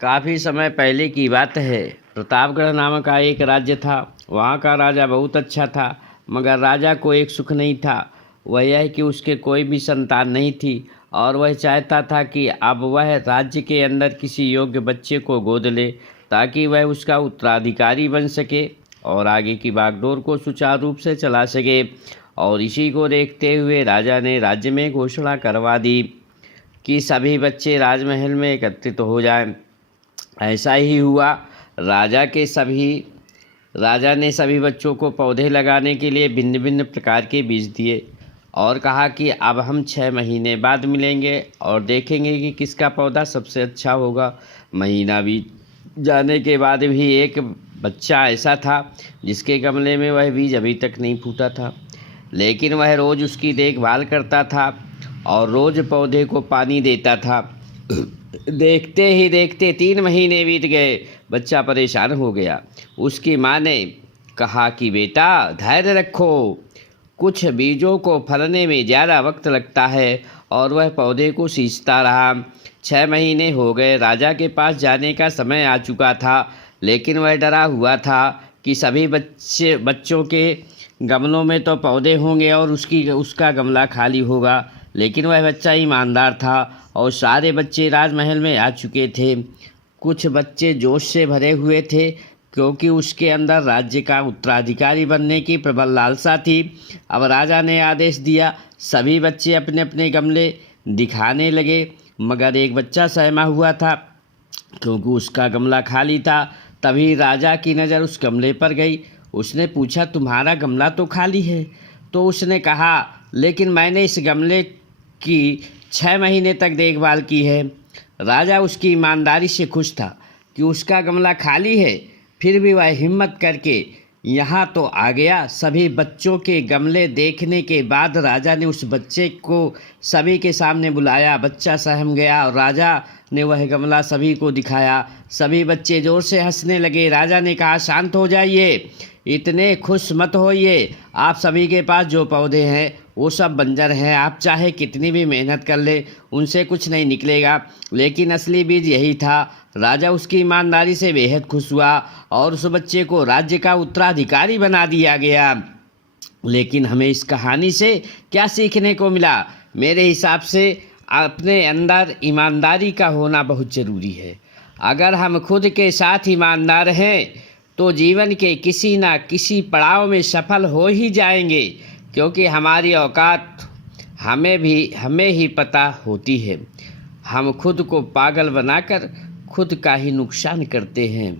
काफ़ी समय पहले की बात है। प्रतापगढ़ नामक का एक राज्य था। वहाँ का राजा बहुत अच्छा था, मगर राजा को एक सुख नहीं था। वह यह कि उसके कोई भी संतान नहीं थी और वह चाहता था कि अब वह राज्य के अंदर किसी योग्य बच्चे को गोद ले, ताकि वह उसका उत्तराधिकारी बन सके और आगे की बागडोर को सुचारू रूप से चला सके। और इसी को देखते हुए राजा ने राज्य में घोषणा करवा दी कि सभी बच्चे राजमहल में एकत्रित हो जाएं। ऐसा ही हुआ। राजा ने सभी बच्चों को पौधे लगाने के लिए भिन्न भिन्न प्रकार के बीज दिए और कहा कि अब हम 6 महीने बाद मिलेंगे और देखेंगे कि किसका पौधा सबसे अच्छा होगा। महीना बीत जाने के बाद भी एक बच्चा ऐसा था जिसके गमले में वह बीज अभी तक नहीं फूटा था, लेकिन वह रोज़ उसकी देखभाल करता था और रोज़ पौधे को पानी देता था। देखते ही देखते 3 महीने बीत गए। बच्चा परेशान हो गया। उसकी माँ ने कहा कि बेटा धैर्य रखो, कुछ बीजों को फलने में ज़्यादा वक्त लगता है। और वह पौधे को सींचता रहा। 6 महीने हो गए। राजा के पास जाने का समय आ चुका था, लेकिन वह डरा हुआ था कि सभी बच्चों के गमलों में तो पौधे होंगे और उसका गमला खाली होगा। लेकिन वह बच्चा ईमानदार था और सारे बच्चे राजमहल में आ चुके थे। कुछ बच्चे जोश से भरे हुए थे, क्योंकि उसके अंदर राज्य का उत्तराधिकारी बनने की प्रबल लालसा थी। अब राजा ने आदेश दिया, सभी बच्चे अपने अपने गमले दिखाने लगे, मगर एक बच्चा सहमा हुआ था क्योंकि उसका गमला खाली था। तभी राजा की नज़र उस गमले पर गई। उसने पूछा, तुम्हारा गमला तो खाली है? तो उसने कहा, लेकिन मैंने इस गमले की 6 महीने तक देखभाल की है। राजा उसकी ईमानदारी से खुश था कि उसका गमला खाली है, फिर भी वह हिम्मत करके यहाँ तो आ गया। सभी बच्चों के गमले देखने के बाद राजा ने उस बच्चे को सभी के सामने बुलाया। बच्चा सहम गया और राजा ने वह गमला सभी को दिखाया। सभी बच्चे ज़ोर से हंसने लगे। राजा ने कहा, शांत हो जाइए, इतने खुश मत होइए। आप सभी के पास जो पौधे हैं वो सब बंजर हैं। आप चाहे कितनी भी मेहनत कर ले, उनसे कुछ नहीं निकलेगा। लेकिन असली बीज यही था। राजा उसकी ईमानदारी से बेहद खुश हुआ और उस बच्चे को राज्य का उत्तराधिकारी बना दिया गया। लेकिन हमें इस कहानी से क्या सीखने को मिला? मेरे हिसाब से अपने अंदर ईमानदारी का होना बहुत ज़रूरी है। अगर हम खुद के साथ ईमानदार हैं तो जीवन के किसी ना किसी पड़ाव में सफल हो ही जाएंगे, क्योंकि हमारी औकात हमें ही पता होती है। हम खुद को पागल बनाकर खुद का ही नुकसान करते हैं।